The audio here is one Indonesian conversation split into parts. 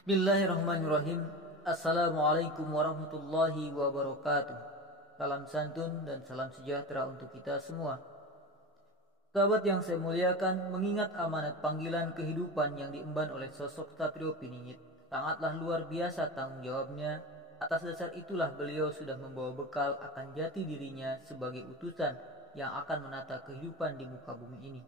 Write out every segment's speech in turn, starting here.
Bismillahirrahmanirrahim. Assalamualaikum warahmatullahi wabarakatuh. Salam santun dan salam sejahtera untuk kita semua. Sahabat yang saya muliakan, mengingat amanat panggilan kehidupan yang diemban oleh sosok Satrio Piningit sangatlah luar biasa tanggung jawabnya. Atas dasar itulah beliau sudah membawa bekal akan jati dirinya sebagai utusan yang akan menata kehidupan di muka bumi ini.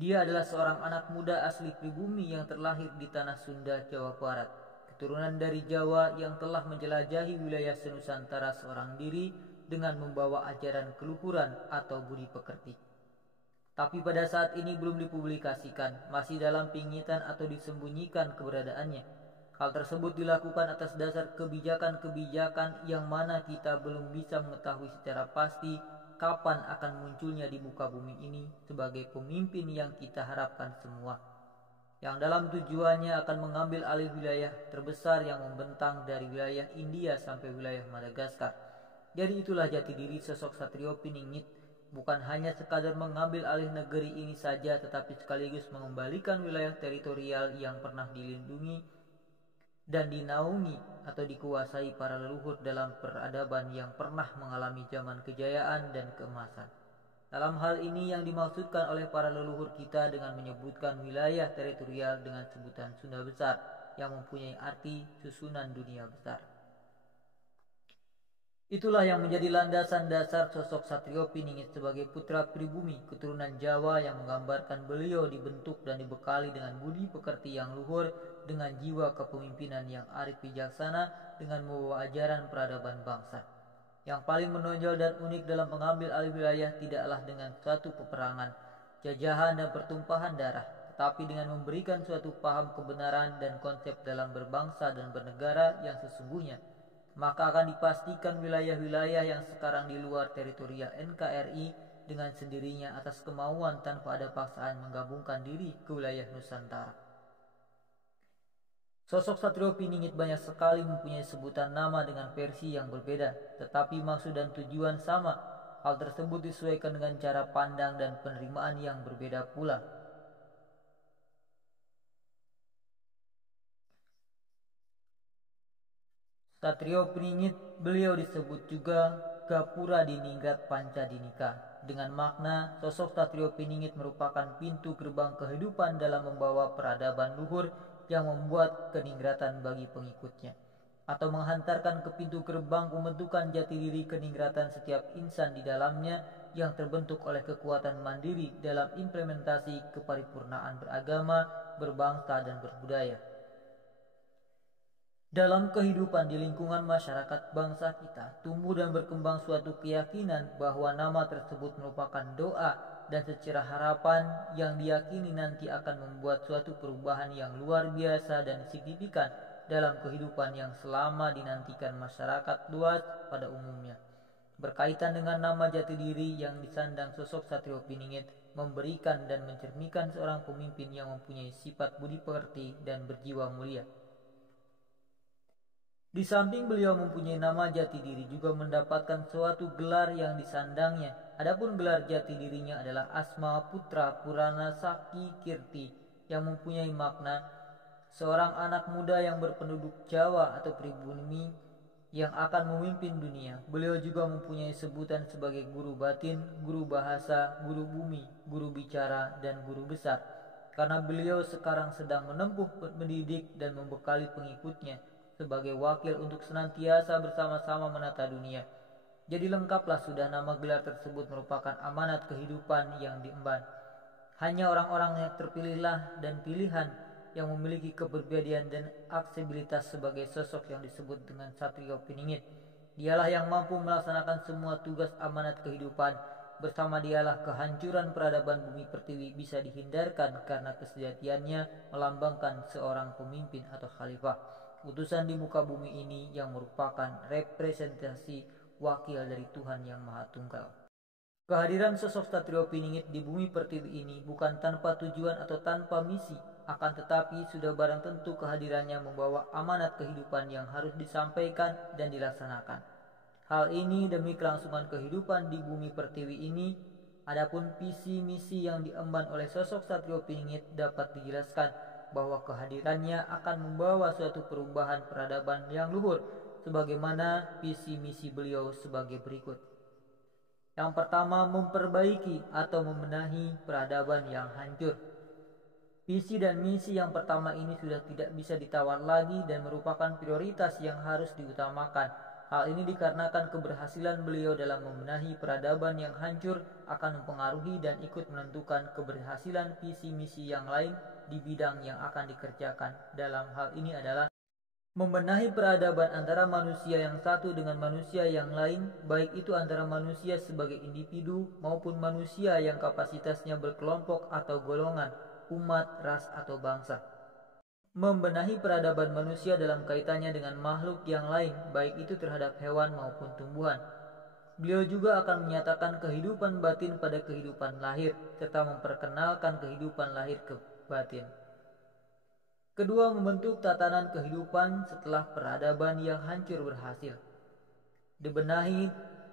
Dia adalah seorang anak muda asli pribumi yang terlahir di tanah Sunda, Jawa Barat. Keturunan dari Jawa yang telah menjelajahi wilayah senusantara seorang diri dengan membawa ajaran keluhuran atau budi pekerti. Tapi pada saat ini belum dipublikasikan, masih dalam pingitan atau disembunyikan keberadaannya. Hal tersebut dilakukan atas dasar kebijakan-kebijakan yang mana kita belum bisa mengetahui secara pasti kapan akan munculnya di muka bumi ini sebagai pemimpin yang kita harapkan semua, yang dalam tujuannya akan mengambil alih wilayah terbesar yang membentang dari wilayah India sampai wilayah Madagaskar. Jadi itulah jati diri sosok Satrio Piningit, bukan hanya sekadar mengambil alih negeri ini saja, tetapi sekaligus mengembalikan wilayah teritorial yang pernah dilindungi dan dinaungi atau dikuasai para leluhur dalam peradaban yang pernah mengalami zaman kejayaan dan keemasan. Dalam hal ini yang dimaksudkan oleh para leluhur kita dengan menyebutkan wilayah teritorial dengan sebutan Sunda Besar yang mempunyai arti susunan dunia besar. Itulah yang menjadi landasan dasar sosok Satrio Piningit sebagai putra pribumi keturunan Jawa yang menggambarkan beliau dibentuk dan dibekali dengan budi pekerti yang luhur, dengan jiwa kepemimpinan yang arif bijaksana, dengan membawa ajaran peradaban bangsa. Yang paling menonjol dan unik dalam mengambil alih wilayah tidaklah dengan suatu peperangan, jajahan dan pertumpahan darah, tetapi dengan memberikan suatu paham kebenaran dan konsep dalam berbangsa dan bernegara yang sesungguhnya. Maka akan dipastikan wilayah-wilayah yang sekarang di luar teritorial NKRI dengan sendirinya atas kemauan tanpa ada paksaan menggabungkan diri ke wilayah Nusantara. Sosok Satrio Piningit banyak sekali mempunyai sebutan nama dengan versi yang berbeda, tetapi maksud dan tujuan sama. Hal tersebut disesuaikan dengan cara pandang dan penerimaan yang berbeda pula. Satrio Piningit beliau disebut juga Gapura Diningrat Pancadinika. Dengan makna, sosok Satrio Piningit merupakan pintu gerbang kehidupan dalam membawa peradaban luhur yang membuat keningratan bagi pengikutnya, atau menghantarkan ke pintu gerbang pembentukan jati diri keningratan setiap insan di dalamnya yang terbentuk oleh kekuatan mandiri dalam implementasi keparipurnaan beragama, berbangsa, dan berbudaya. Dalam kehidupan di lingkungan masyarakat bangsa kita, tumbuh dan berkembang suatu keyakinan bahwa nama tersebut merupakan doa dan secerah harapan yang diyakini nanti akan membuat suatu perubahan yang luar biasa dan signifikan dalam kehidupan yang selama dinantikan masyarakat luas pada umumnya. Berkaitan dengan nama jati diri yang disandang sosok Satrio Piningit, memberikan dan mencerminkan seorang pemimpin yang mempunyai sifat budi pekerti dan berjiwa mulia. Di samping beliau mempunyai nama jati diri, juga mendapatkan suatu gelar yang disandangnya. Adapun gelar jati dirinya adalah Asma Putra Purana Sakti Kirti, yang mempunyai makna seorang anak muda yang berpenduduk Jawa atau pribumi yang akan memimpin dunia. Beliau juga mempunyai sebutan sebagai guru batin, guru bahasa, guru bumi, guru bicara, dan guru besar. Karena beliau sekarang sedang menempuh mendidik dan membekali pengikutnya sebagai wakil untuk senantiasa bersama-sama menata dunia. Jadi lengkaplah sudah nama gelar tersebut merupakan amanat kehidupan yang diemban. Hanya orang-orang yang terpilihlah dan pilihan yang memiliki kepribadian dan aksesibilitas sebagai sosok yang disebut dengan Satrio Piningit. Dialah yang mampu melaksanakan semua tugas amanat kehidupan. Bersama dialah kehancuran peradaban bumi pertiwi bisa dihindarkan karena kesejatiannya melambangkan seorang pemimpin atau khalifah, utusan di muka bumi ini yang merupakan representasi wakil dari Tuhan yang Maha Tunggal. Kehadiran sosok Satrio Piningit di bumi pertiwi ini bukan tanpa tujuan atau tanpa misi, akan tetapi sudah barang tentu kehadirannya membawa amanat kehidupan yang harus disampaikan dan dilaksanakan. Hal ini demi kelangsungan kehidupan di bumi pertiwi ini. Adapun visi misi yang diemban oleh sosok Satrio Piningit dapat dijelaskan bahwa kehadirannya akan membawa suatu perubahan peradaban yang luhur, sebagaimana visi misi beliau sebagai berikut. Yang pertama, memperbaiki atau membenahi peradaban yang hancur. Visi dan misi yang pertama ini sudah tidak bisa ditawar lagi dan merupakan prioritas yang harus diutamakan. Hal ini dikarenakan keberhasilan beliau dalam membenahi peradaban yang hancur akan mempengaruhi dan ikut menentukan keberhasilan visi misi yang lain di bidang yang akan dikerjakan. Dalam hal ini adalah membenahi peradaban antara manusia yang satu dengan manusia yang lain, baik itu antara manusia sebagai individu maupun manusia yang kapasitasnya berkelompok atau golongan, umat, ras, atau bangsa. Membenahi peradaban manusia dalam kaitannya dengan makhluk yang lain, baik itu terhadap hewan maupun tumbuhan. Beliau juga akan menyatakan kehidupan batin pada kehidupan lahir, serta memperkenalkan kehidupan lahir ke batin. Kedua, membentuk tatanan kehidupan setelah peradaban yang hancur berhasil dibenahi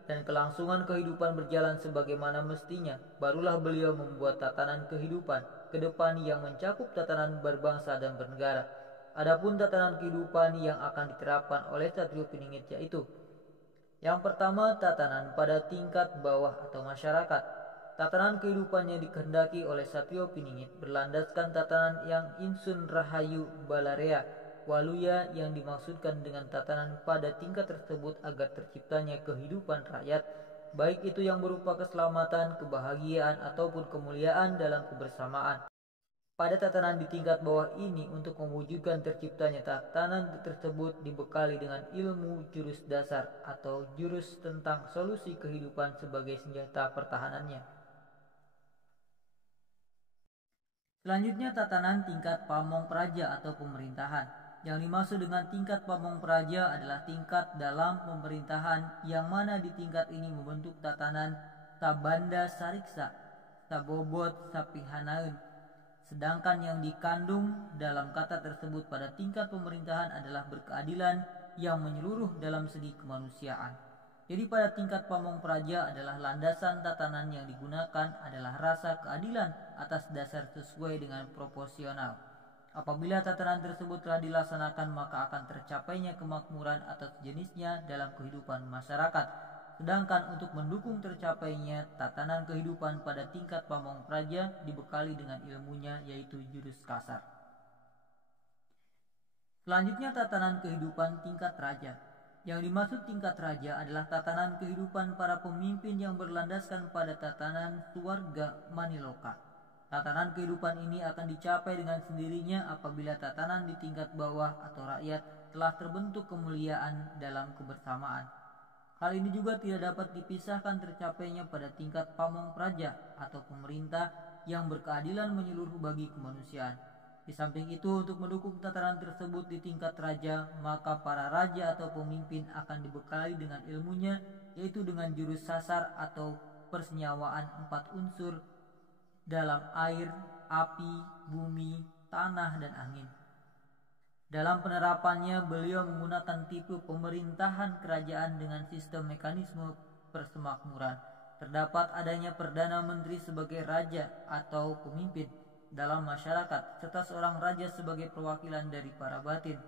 dan kelangsungan kehidupan berjalan sebagaimana mestinya, barulah beliau membuat tatanan kehidupan ke depan yang mencakup tatanan berbangsa dan bernegara. Adapun tatanan kehidupan yang akan diterapkan oleh Satrio Piningit yaitu: yang pertama, tatanan pada tingkat bawah atau masyarakat. Tatanan kehidupannya dikehendaki oleh Satrio Piningit berlandaskan tatanan yang Insun Rahayu Balarea Waluya, yang dimaksudkan dengan tatanan pada tingkat tersebut agar terciptanya kehidupan rakyat, baik itu yang berupa keselamatan, kebahagiaan, ataupun kemuliaan dalam kebersamaan. Pada tatanan di tingkat bawah ini, untuk mewujudkan terciptanya tatanan tersebut dibekali dengan ilmu jurus dasar atau jurus tentang solusi kehidupan sebagai senjata pertahanannya. Selanjutnya, tatanan tingkat pamong praja atau pemerintahan. Yang dimaksud dengan tingkat pamong praja adalah tingkat dalam pemerintahan yang mana di tingkat ini membentuk tatanan sabanda sariksa, sabobot sapihanaun. Sedangkan yang dikandung dalam kata tersebut pada tingkat pemerintahan adalah berkeadilan yang menyeluruh dalam segi kemanusiaan. Jadi pada tingkat pamong praja adalah landasan tatanan yang digunakan adalah rasa keadilan atas dasar sesuai dengan proporsional. Apabila tatanan tersebut telah dilaksanakan, maka akan tercapainya kemakmuran atas jenisnya dalam kehidupan masyarakat. Sedangkan untuk mendukung tercapainya tatanan kehidupan pada tingkat pamong praja dibekali dengan ilmunya yaitu jurus kasar. Selanjutnya, tatanan kehidupan tingkat raja. Yang dimaksud tingkat raja adalah tatanan kehidupan para pemimpin yang berlandaskan pada tatanan suwarga maniloka. Tatanan kehidupan ini akan dicapai dengan sendirinya apabila tatanan di tingkat bawah atau rakyat telah terbentuk kemuliaan dalam kebersamaan. Hal ini juga tidak dapat dipisahkan tercapainya pada tingkat pamong praja atau pemerintah yang berkeadilan menyeluruh bagi kemanusiaan. Di samping itu, untuk mendukung tatanan tersebut di tingkat raja, maka para raja atau pemimpin akan dibekali dengan ilmunya, yaitu dengan jurus sasar atau persenyawaan 4 unsur dalam air, api, bumi, tanah, dan angin. Dalam penerapannya, beliau menggunakan tipe pemerintahan kerajaan dengan sistem mekanisme persemakmuran. Terdapat adanya Perdana Menteri sebagai raja atau pemimpin dalam masyarakat, serta seorang raja sebagai perwakilan dari para batin.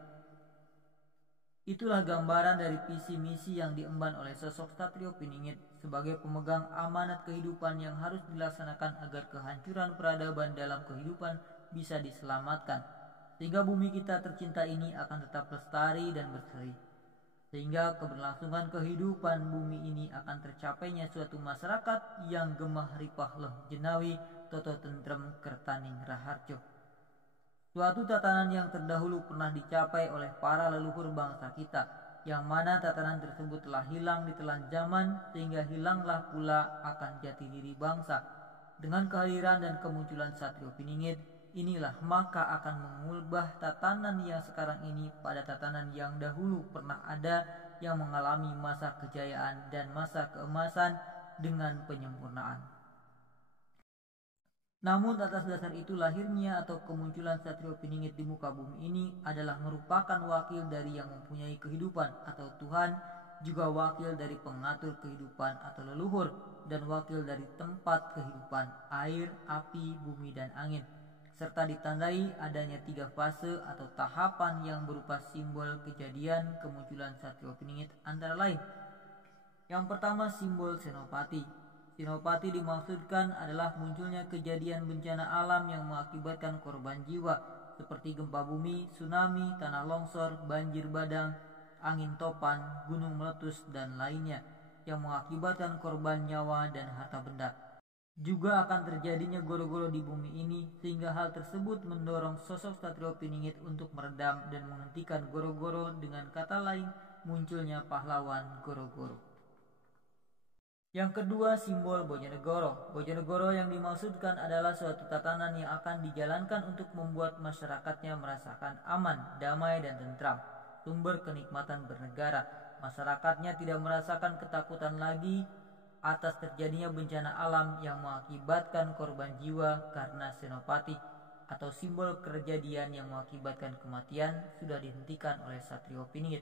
Itulah gambaran dari visi misi yang diemban oleh sosok Satrio Piningit sebagai pemegang amanat kehidupan yang harus dilaksanakan agar kehancuran peradaban dalam kehidupan bisa diselamatkan, sehingga bumi kita tercinta ini akan tetap lestari dan berseri, sehingga keberlangsungan kehidupan bumi ini akan tercapainya suatu masyarakat yang gemah ripah leh jenawi toto tentrem kertaning raharjo. Suatu tatanan yang terdahulu pernah dicapai oleh para leluhur bangsa kita, yang mana tatanan tersebut telah hilang di telan zaman, sehingga hilanglah pula akan jati diri bangsa. Dengan kehadiran dan kemunculan Satrio Piningit, inilah maka akan mengubah tatanan yang sekarang ini pada tatanan yang dahulu pernah ada, yang mengalami masa kejayaan dan masa keemasan dengan penyempurnaan. Namun atas dasar itu lahirnya atau kemunculan Satrio Piningit di muka bumi ini adalah merupakan wakil dari yang mempunyai kehidupan atau Tuhan, juga wakil dari pengatur kehidupan atau leluhur, dan wakil dari tempat kehidupan, air, api, bumi, dan angin. serta ditandai adanya 3 fase atau tahapan yang berupa simbol kejadian kemunculan Satrio Piningit antara lain. Yang pertama, simbol senopati. Senopati dimaksudkan adalah munculnya kejadian bencana alam yang mengakibatkan korban jiwa seperti gempa bumi, tsunami, tanah longsor, banjir bandang, angin topan, gunung meletus, dan lainnya yang mengakibatkan korban nyawa dan harta benda. Juga akan terjadinya goro-goro di bumi ini, sehingga hal tersebut mendorong sosok Satrio Piningit untuk meredam dan menghentikan goro-goro, dengan kata lain munculnya pahlawan goro-goro. Yang kedua, simbol Bojonegoro. Bojonegoro yang dimaksudkan adalah suatu tatanan yang akan dijalankan untuk membuat masyarakatnya merasakan aman, damai, dan tentram. Sumber kenikmatan bernegara. Masyarakatnya tidak merasakan ketakutan lagi atas terjadinya bencana alam yang mengakibatkan korban jiwa karena senopati atau simbol kejadian yang mengakibatkan kematian sudah dihentikan oleh Satrio Piningit.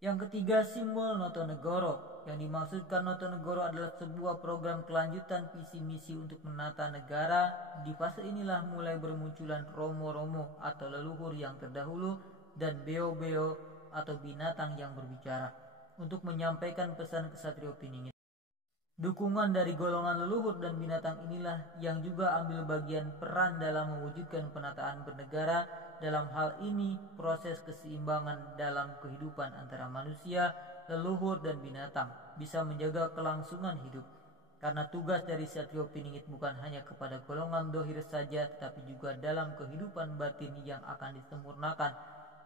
Yang ketiga, simbol Notonegoro. Yang dimaksudkan Notonegoro adalah sebuah program kelanjutan visi misi untuk menata negara. Di fase inilah mulai bermunculan romo-romo atau leluhur yang terdahulu dan beo-beo atau binatang yang berbicara untuk menyampaikan pesan ke Satrio Piningit. Dukungan dari golongan leluhur dan binatang inilah yang juga ambil bagian peran dalam mewujudkan penataan bernegara. Dalam hal ini, proses keseimbangan dalam kehidupan antara manusia, leluhur, dan binatang bisa menjaga kelangsungan hidup. Karena tugas dari Satrio Piningit bukan hanya kepada golongan dohir saja, tetapi juga dalam kehidupan batin yang akan disempurnakan.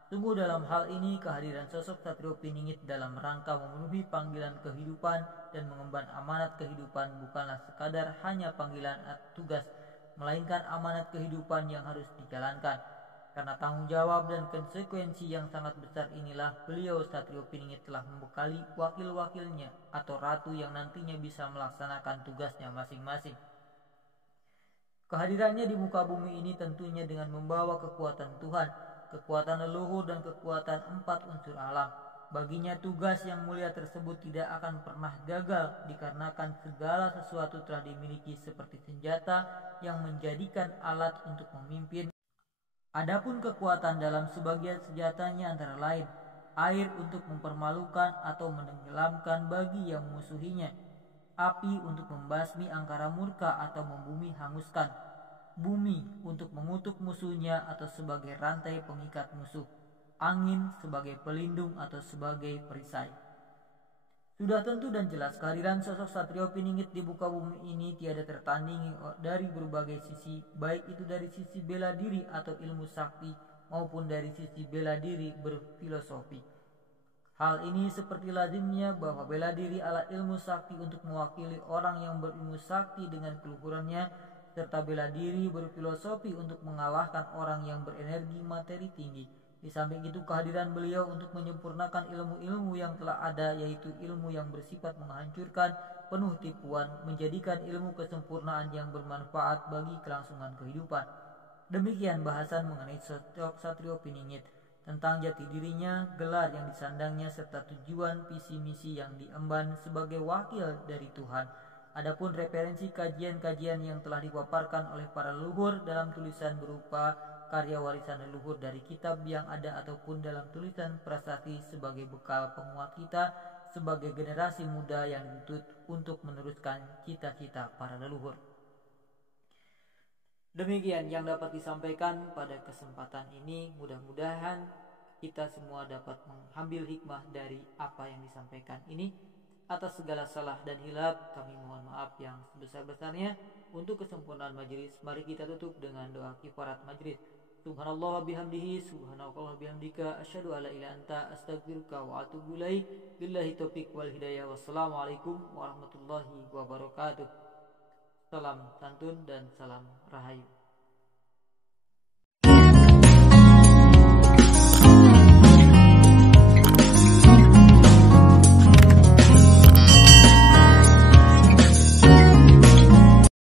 Sungguh dalam hal ini kehadiran sosok Satrio Piningit dalam rangka memenuhi panggilan kehidupan dan mengemban amanat kehidupan bukanlah sekadar hanya panggilan atau tugas, melainkan amanat kehidupan yang harus dijalankan. Karena tanggung jawab dan konsekuensi yang sangat besar inilah beliau Satrio Piningit telah membekali wakil-wakilnya atau ratu yang nantinya bisa melaksanakan tugasnya masing-masing. Kehadirannya di muka bumi ini tentunya dengan membawa kekuatan Tuhan, kekuatan leluhur, dan kekuatan 4 unsur alam. Baginya tugas yang mulia tersebut tidak akan pernah gagal dikarenakan segala sesuatu telah dimiliki seperti senjata yang menjadikan alat untuk memimpin. Adapun kekuatan dalam sebagian senjatanya antara lain air untuk mempermalukan atau menenggelamkan bagi yang memusuhinya, api untuk membasmi angkara murka atau membumi hanguskan, bumi untuk mengutuk musuhnya atau sebagai rantai pengikat musuh, angin sebagai pelindung atau sebagai perisai. Sudah tentu dan jelas kehadiran sosok Satrio Piningit di muka bumi ini tiada tertandingi dari berbagai sisi, baik itu dari sisi bela diri atau ilmu sakti maupun dari sisi bela diri berfilosofi. Hal ini seperti lazimnya bahwa bela diri ala ilmu sakti untuk mewakili orang yang berilmu sakti dengan keluhurannya, serta bela diri berfilosofi untuk mengalahkan orang yang berenergi materi tinggi. Di samping itu kehadiran beliau untuk menyempurnakan ilmu-ilmu yang telah ada, yaitu ilmu yang bersifat menghancurkan, penuh tipuan, menjadikan ilmu kesempurnaan yang bermanfaat bagi kelangsungan kehidupan. Demikian bahasan mengenai sosok Satrio Piningit, tentang jati dirinya, gelar yang disandangnya, serta tujuan visi misi yang diemban sebagai wakil dari Tuhan. Adapun referensi kajian-kajian yang telah dipaparkan oleh para leluhur dalam tulisan berupa karya warisan leluhur dari kitab yang ada ataupun dalam tulisan prasasti sebagai bekal penguat kita sebagai generasi muda yang dituntut untuk meneruskan cita-cita para leluhur. Demikian yang dapat disampaikan pada kesempatan ini. Mudah-mudahan kita semua dapat mengambil hikmah dari apa yang disampaikan ini. Atas segala salah dan hilaf kami mohon maaf yang sebesar-besarnya. Untuk kesempurnaan majelis, mari kita tutup dengan doa kifarat majelis. Subhanallah bihamdihi, subhanallah bihamdika, asyhadu alla ilaha anta, astaghfiruka wa atubu ilaik. Billahi taufik wal hidayah. Wassalamualaikum warahmatullahi wabarakatuh. Salam santun dan salam rahayu.